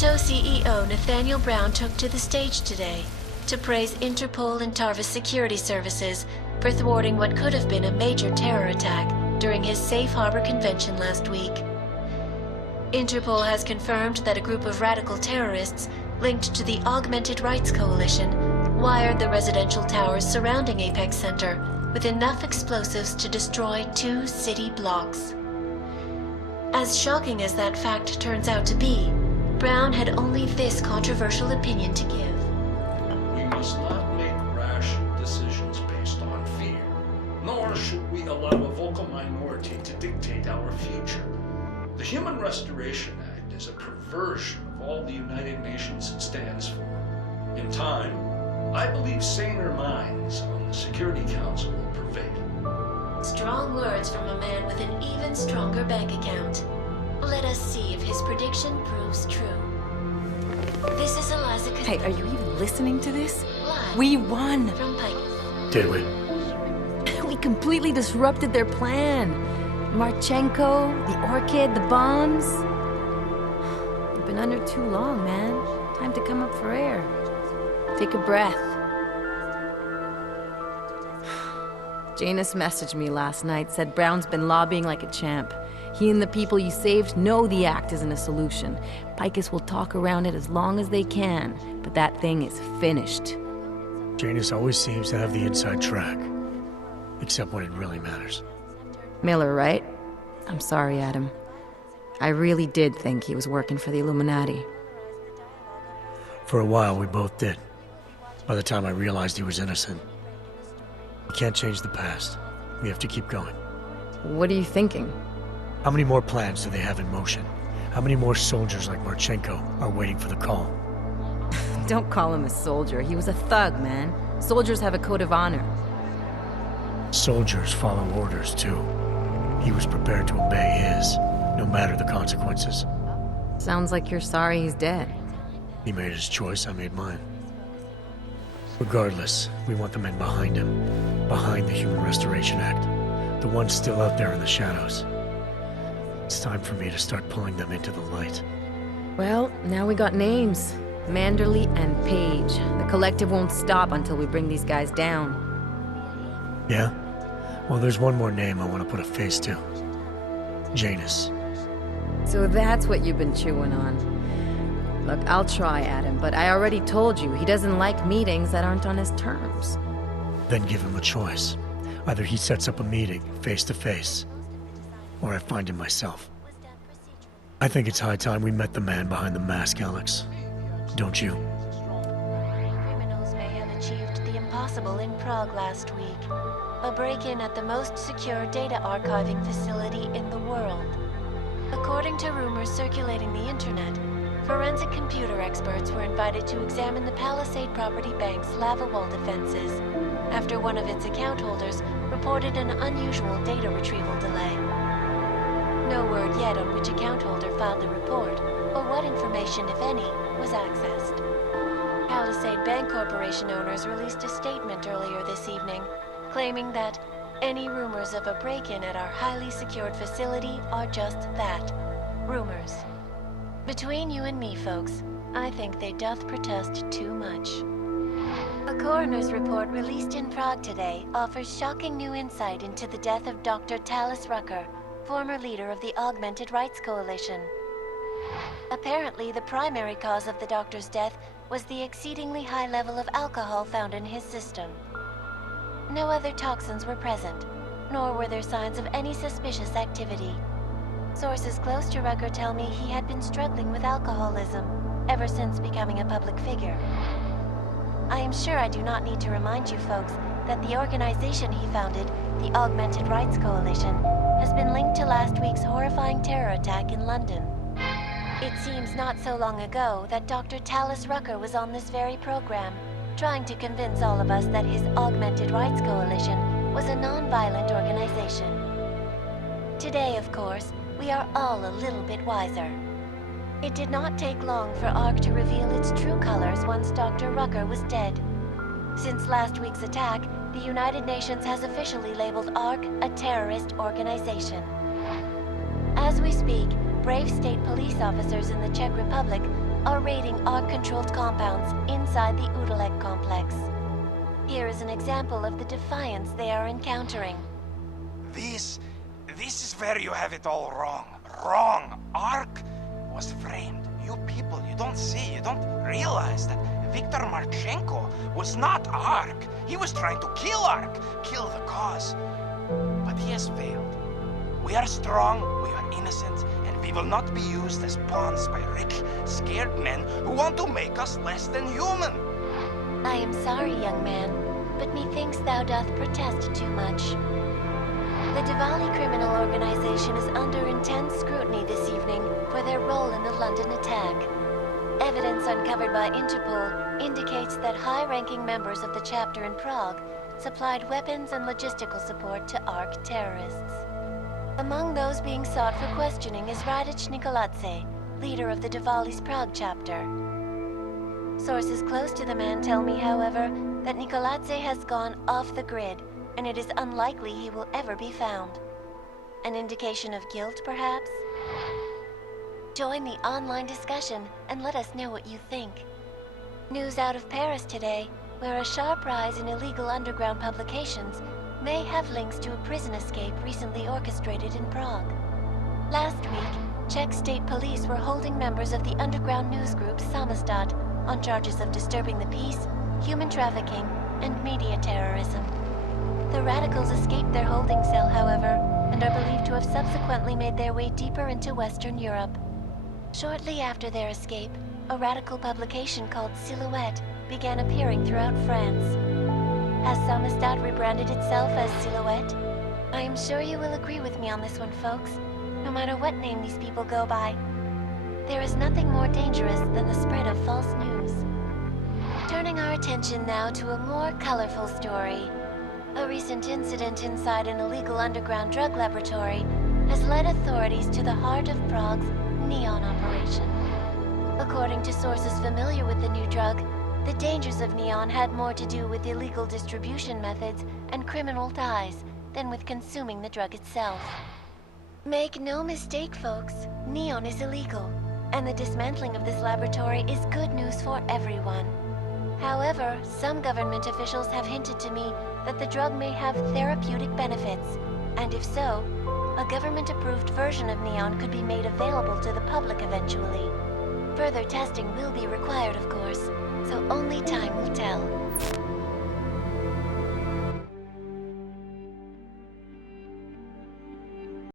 Toronto CEO Nathaniel Brown took to the stage today to praise Interpol and Tarvis security services for thwarting what could have been a major terror attack during his Safe Harbor convention last week. Interpol has confirmed that a group of radical terrorists linked to the Augmented Rights Coalition wired the residential towers surrounding Apex Center with enough explosives to destroy 2 city blocks. As shocking as that fact turns out to be, Brown had only this controversial opinion to give. We must not make rash decisions based on fear, nor should we allow a vocal minority to dictate our future. The Human Restoration Act is a perversion of all the United Nations stands for. In time, I believe saner minds on the Security Council will prevail. Strong words from a man with an even stronger bank account. Let us see if his prediction proves true. This is Eliza. Hey, are you even listening to this? Live We won! from Pike. Did we? We completely disrupted their plan. Marchenko, the Orchid, the bombs. You've been under too long, man. Time to come up for air. Take a breath. Janus messaged me last night, said Brown's been lobbying like a champ. He and the people you saved know the act isn't a solution. Picus will talk around it as long as they can, but that thing is finished. Janus always seems to have the inside track. Except when it really matters. Miller, right? I'm sorry, Adam. I really did think he was working for the Illuminati. For a while, we both did. By the time I realized he was innocent. We can't change the past. We have to keep going. What are you thinking? How many more plans do they have in motion? How many more soldiers like Marchenko are waiting for the call? Don't call him a soldier. He was a thug, man. Soldiers have a code of honor. Soldiers follow orders, too. He was prepared to obey his, no matter the consequences. Sounds like you're sorry he's dead. He made his choice, I made mine. Regardless, we want the men behind him, behind the Human Restoration Act, the ones still out there in the shadows. It's time for me to start pulling them into the light. Well, now we got names. Manderley and Page. The collective won't stop until we bring these guys down. Yeah? Well, there's one more name I want to put a face to. Janus. So that's what you've been chewing on. Look, I'll try, Adam, but I already told you he doesn't like meetings that aren't on his terms. Then give him a choice. Either he sets up a meeting, face to face, or I find him myself. I think it's high time we met the man behind the mask, Alex. Don't you? Criminals may have achieved the impossible in Prague last week. A break-in at the most secure data archiving facility in the world. According to rumors circulating the internet, forensic computer experts were invited to examine the Palisade Property Bank's lava wall defenses after one of its account holders reported an unusual data retrieval delay. No word yet on which account holder filed the report, or what information, if any, was accessed. Palisade Bank Corporation owners released a statement earlier this evening, claiming that any rumors of a break-in at our highly secured facility are just that, rumors. Between you and me, folks, I think they doth protest too much. A coroner's report released in Prague today offers shocking new insight into the death of Dr. Talis Rucker, former leader of the Augmented Rights Coalition. Apparently, the primary cause of the doctor's death was the exceedingly high level of alcohol found in his system. No other toxins were present, nor were there signs of any suspicious activity. Sources close to Rucker tell me he had been struggling with alcoholism ever since becoming a public figure. I am sure I do not need to remind you folks that the organization he founded, the Augmented Rights Coalition, has been linked to last week's horrifying terror attack in London. It seems not so long ago that Dr. Talis Rucker was on this very program, trying to convince all of us that his Augmented Rights Coalition was a non-violent organization. Today, of course, we are all a little bit wiser. It did not take long for ARC to reveal its true colors once Dr. Rucker was dead. Since last week's attack, the United Nations has officially labeled ARC a terrorist organization. As we speak, brave state police officers in the Czech Republic are raiding ARC-controlled compounds inside the Udalek complex. Here is an example of the defiance they are encountering. This is where you have it all wrong. Wrong! ARC was framed. You people, you don't see, you don't realize that Viktor Marchenko was not ARC. He was trying to kill ARC, kill the cause. But he has failed. We are strong, we are innocent, and we will not be used as pawns by rich, scared men who want to make us less than human. I am sorry, young man, but methinks thou doth protest too much. The Diwali criminal organization is under intense scrutiny this evening for their role in the London attack. Evidence uncovered by Interpol indicates that high-ranking members of the chapter in Prague supplied weapons and logistical support to ARC terrorists. Among those being sought for questioning is Radic Nikoladze, leader of the Diwali's Prague chapter. Sources close to the man tell me, however, that Nikoladze has gone off the grid, and it is unlikely he will ever be found. An indication of guilt, perhaps? Join the online discussion and let us know what you think. News out of Paris today, where a sharp rise in illegal underground publications may have links to a prison escape recently orchestrated in Prague. Last week, Czech state police were holding members of the underground news group Samizdat on charges of disturbing the peace, human trafficking, and media terrorism. The radicals escaped their holding cell, however, and are believed to have subsequently made their way deeper into Western Europe. Shortly after their escape, a radical publication called Silhouette began appearing throughout France. Has Samizdat rebranded itself as Silhouette? I am sure you will agree with me on this one, folks, no matter what name these people go by. There is nothing more dangerous than the spread of false news. Turning our attention now to a more colorful story. A recent incident inside an illegal underground drug laboratory has led authorities to the heart of Prague's Neon operation. According to sources familiar with the new drug, the dangers of Neon had more to do with illegal distribution methods and criminal ties than with consuming the drug itself. Make no mistake, folks, Neon is illegal, and the dismantling of this laboratory is good news for everyone. However, some government officials have hinted to me that the drug may have therapeutic benefits, and if so, a government-approved version of Neon could be made available to the public eventually. Further testing will be required, of course, so only time will tell.